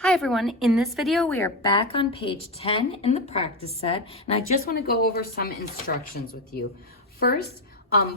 Hi everyone, in this video we are back on page 10 in the practice set, and I just want to go over some instructions with you. First,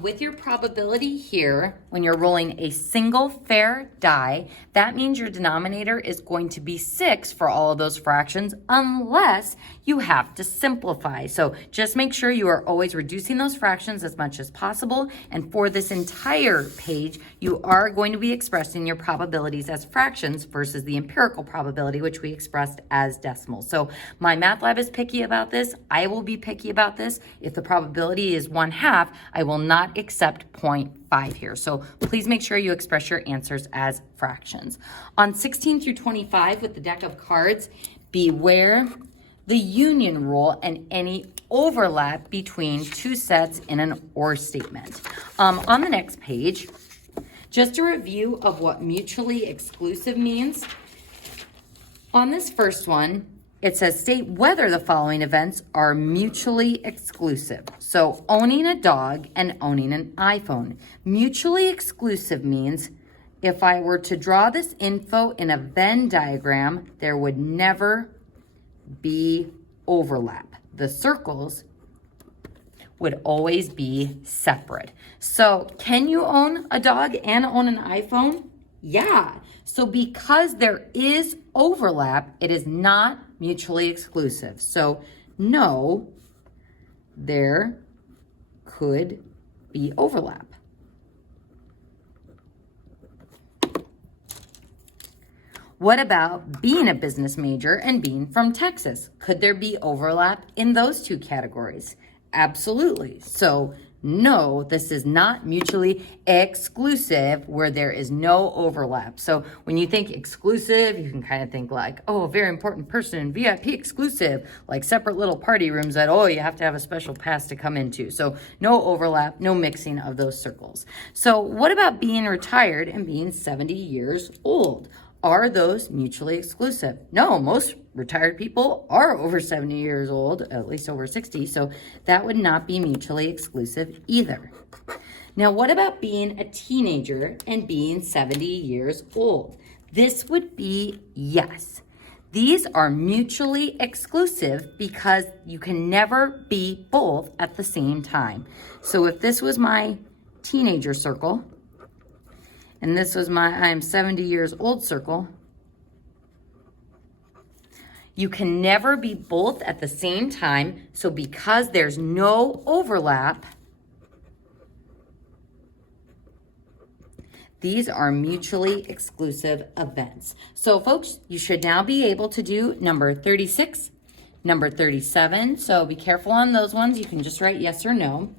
with your probability here, when you're rolling a single fair die, that means your denominator is going to be 6 for all of those fractions unless you have to simplify. So just make sure you are always reducing those fractions as much as possible, and for this entire page, you are going to be expressing your probabilities as fractions versus the empirical probability, which we expressed as decimals. So my math lab is picky about this. I will be picky about this. If the probability is 1/2, I will not accept 0.5 here. So please make sure you express your answers as fractions. On 16 through 25 with the deck of cards, beware the union rule and any overlap between two sets in an or statement. On the next page, just a review of what mutually exclusive means. On this first one, it says state whether the following events are mutually exclusive. So owning a dog and owning an iPhone. Mutually exclusive means if I were to draw this info in a Venn diagram, there would never be overlap. The circles would always be separate. So can you own a dog and own an iPhone? Yeah. So because there is overlap, it is not mutually exclusive. So no, there could be overlap. What about being a business major and being from Texas? Could there be overlap in those two categories? Absolutely. So no, this is not mutually exclusive where there is no overlap. So when you think exclusive, you can kind of think like, oh, a very important person, VIP exclusive, like separate little party rooms that, oh, you have to have a special pass to come into. So no overlap, no mixing of those circles. So what about being retired and being 70 years old? Are those mutually exclusive? No, most retired people are over 70 years old, at least over 60, so that would not be mutually exclusive either. Now, what about being a teenager and being 70 years old? This would be yes. These are mutually exclusive because you can never be both at the same time. So if this was my teenager circle, and this was my I'm 70 years old circle, you can never be both at the same time. So because there's no overlap, these are mutually exclusive events. So folks, you should now be able to do number 36, number 37. So be careful on those ones. You can just write yes or no.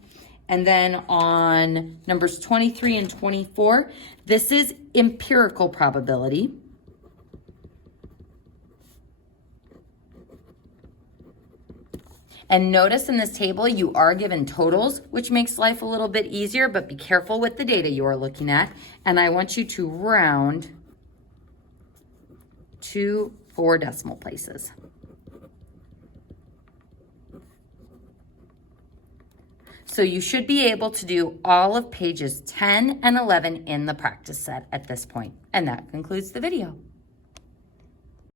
And then on numbers 23 and 24, this is empirical probability. And notice in this table, you are given totals, which makes life a little bit easier, but be careful with the data you are looking at. And I want you to round to 4 decimal places. So you should be able to do all of pages 10 and 11 in the practice set at this point. And that concludes the video.